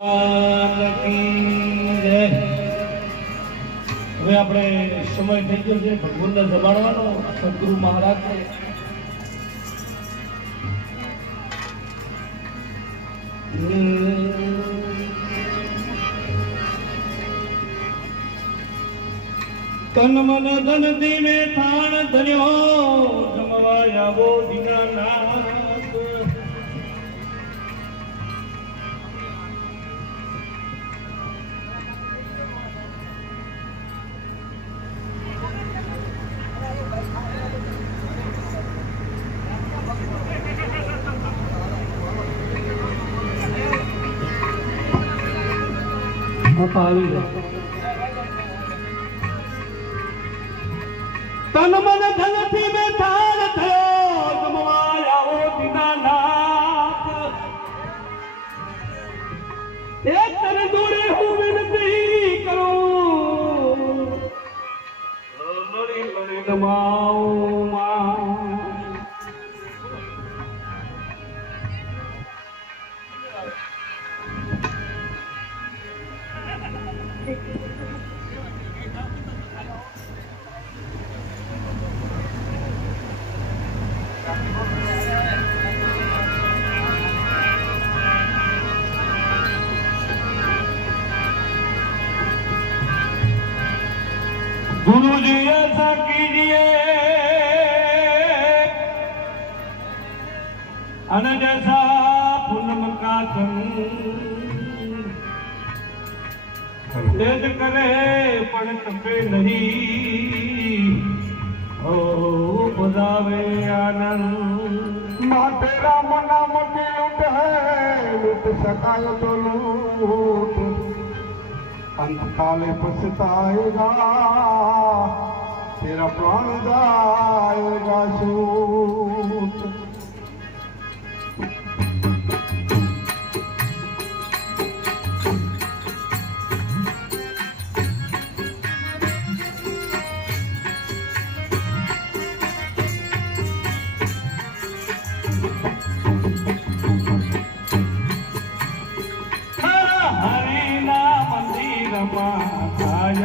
હવે આપણે સમય થઈ ગયો છે ભગવાનને જમાડવાનો સદગુરુ મહારાજ તન મન ધન ધીમે થાણ ધન્યો જમવા આવો દીનાનાથ તન મન ધન થી મેં થાર થયો જમવા આવો દીનાનાથ એક તને જોડે હું વિનંતી કરું મળી મળી નમાઉં માં गुरु जी ऐसा कीजिए अन जैसा पूनम का तेज करे पण तपे नहीं हो बजावे आनंद माते राम नाम की लूट है लूट सकाल तो लूट अंत काले पछताएगा तेरा प्राण जाएगा छूट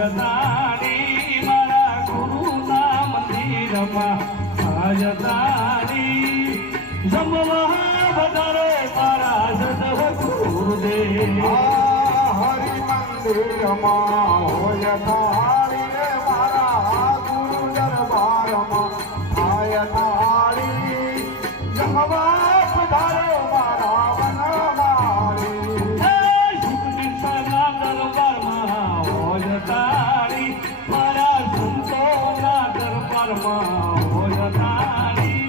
આજદાની મારા ગુરુના મંદિરમાં આજદાની જમવા વધારે મારા સદગુરુદેવ હરિ મંદિરમાં હોય થાળી રે મારા ગુરુ દરબારમાં આય થાળી જમવા વધારે મારા વનમાળી સુખદીસના દરબારમાં હોય તારી મારા સંતોના દરબારમાં હોય તારી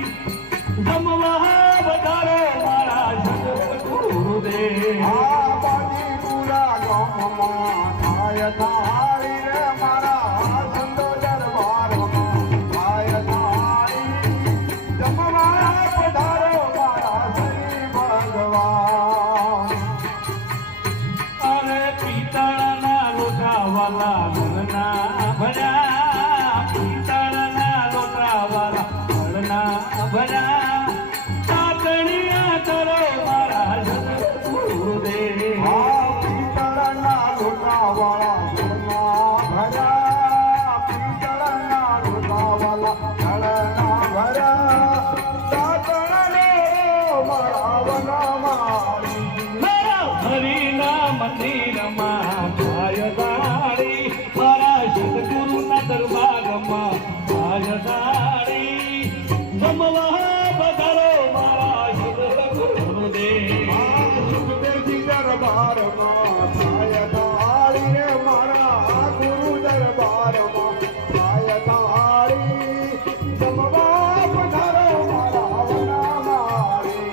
જમવા વધારે મારા સદગુરુદેવ આ બાજી પૂરા ગામમાં થાય થાળી રે મારા સંતો દરબારમાં થાય થાળી જમવા વધારે મારા શ્રી ભગવાન અરે પિતળના લોટાવાલા ઘરના ભર્યા પિતળના લોટાવાલા ઘરના ભર્યા તાતણિયા કરો મારા સદગુરુદેવ પિતળના લોટાવાલા ઘરના ભર્યા પિતળના લોટાવાલા ઘરના ભર્યા તાતણને મારા વનમાળી હરિના મંદિરમાં આજદાની મારા સદગુરુના દરબારમાં આજદાની જમવા વધારો મારા સદગુરુદેવ સુખદેવજી દરબારમાં આજદાની રે મારા ગુરુ દરબારમાં આજદાની જમવા વધારો મારા વનમાળી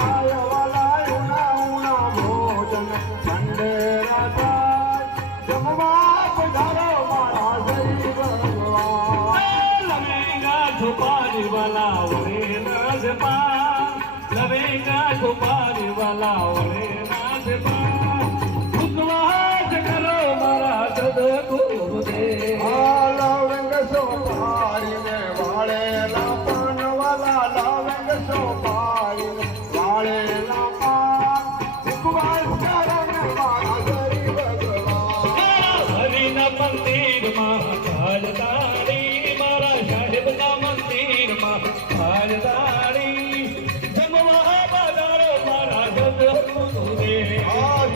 થાય વાલા ઉના ઉના ભોજન ઠંડેરા થાય જમવા પધારો મારા શ્રી ભગવાન લવેંગા છુપારી વાલા ઓરે નાજપા લવેંગા છુપારી વાલા ઓરે નાજપા ઉપવાસ કરો મારા સદગુરુદેવ લવંગ સોપારી ને વાળેલા પાન વાલા લવંગ સોપારી ને વાળેલા પાન ઉપવાસ કરો ને મારા શ્રી ભગવાન હરિના મંદિરમાં ખાલદારી મારા સાહેબના મંદિરમાં ખાલદારી જમવા પધારો મારા સદગુરુદેવ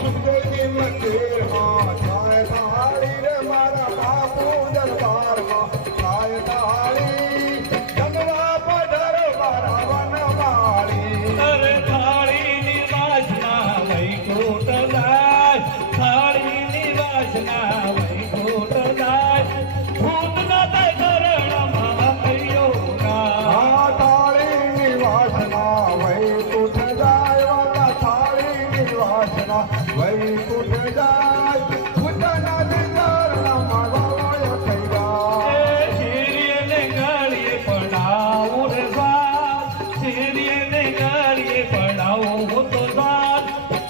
સુખદેવજી મંદિરમાં થાય તાળી રે મારા બાપુ દરબારમાં થાય તાળી જમવા પધારો મારા વનમાળી અરે થાળીની વાસના વૈકુંઠ જાય થાળીની વાસના વૈકુંઠ જાય ભૂતના તે શરણમાં થયો ના તાળીની વાસના વૈકુંઠ જાય વાલા તાળીની વાસના વૈકુંઠ જાય ભૂતના ચરણમાં વાળો થઈ જાય શિરિયને ગાળીએ પડાવું રે સાત શિરિયને ગાળીએ પડાવું હું તો સાત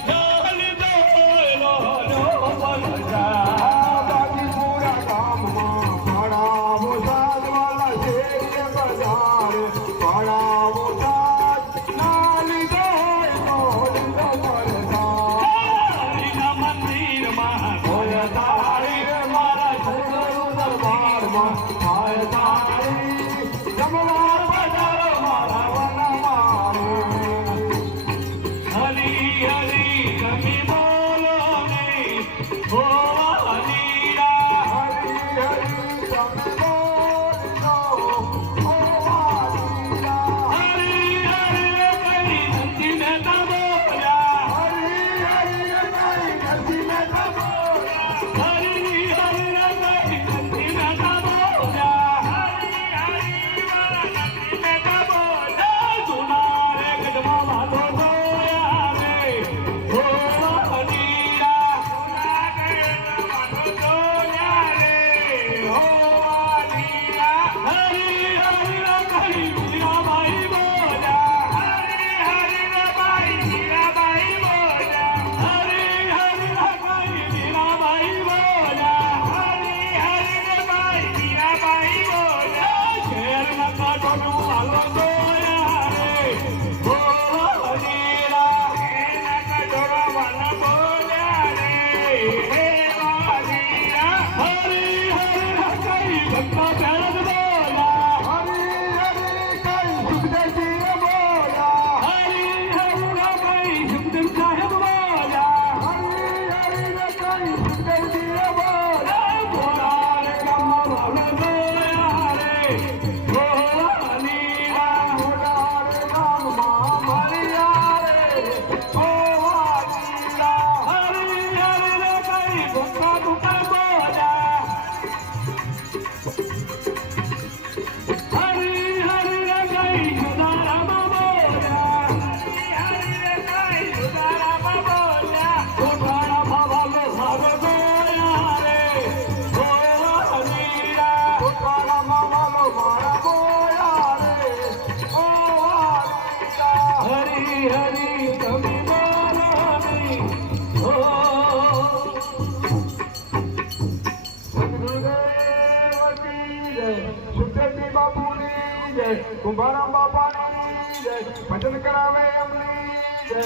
ચાલી દોયલો બનજા બાજીપુરા ગામમાં પડાવો સાત વાલા શેરીએ બજાર પડાવો સાત નાલી દોયલો બનજા હરિના મંદિરમાં ભોય તાળી રે મારા સદગુરુ દરબારમાં થાય તાળી જમવા પધારો મારા વનમાળી હરી હરી કમી બોલો નહીં ગોવા હરીરા હરી હરી તમે બોલજો ઓ વાલીલા હરી હરી કઈ નથી ને તબોયા હરી હરી કઈ નથી ને તબોયા હરી હરી કઈ નથી ને તબોયા હરી હરી નથી ને તબોયા સુના રે ગઢમાં વાતો જોયા રે ગોવા હરીરા સુના રે ગઢમાં વાતો જોયા રે ગોવા હરીરા હરી હરી કઈ મીરાબાઈ બોલ્યા હરી હરી બાઈ મીરાબાઈ બોલ્યા હરી હરી કઈ મીરાબાઈ બોલ્યા હરી હરી બાઈ મીરાબાઈ બોલ્યા શેરના કાઢોનું હાલો જોયા રે ગોવા હરીરા શેરના કાઢોનો વાલા બોલ્યા રે ગોવા હરીરા હરી હરી કઈ ભક્તો ભેરજ બોલ્યા હરી હરી કઈ સુખદેવજીએ બોલ્યા હરી હરી કઈ સુખદેવ સાહેબ બોલ્યા હરી હરી કઈ સુખદેવજીએ બોલ્યા બોલા રે ગામમાં વાલો જોયા રે ગોવા હરીરા મોટા રે ગામમાં મળ્યા રે ઓ વાલીલા હરી હરી કઈ ભૂખા ભૂખા બોલ્યા હરી હરી કઈ સુધારામાં બોલ્યા હરી હરી કઈ સુધારામાં બોલ્યા સુધારામાં વાલો સારો જોયા રે ગોવા હરીરા ઉઠવાડામાં વાલો મારા બોયા રે ઓ વાલીલા હરી હરી તમે બોલો નહીં ઓ સદગુરુદેવની જય સુખદેવજી બાપુની જય કુંભારામ બાપાની જય ભજન કરાવે એમની જય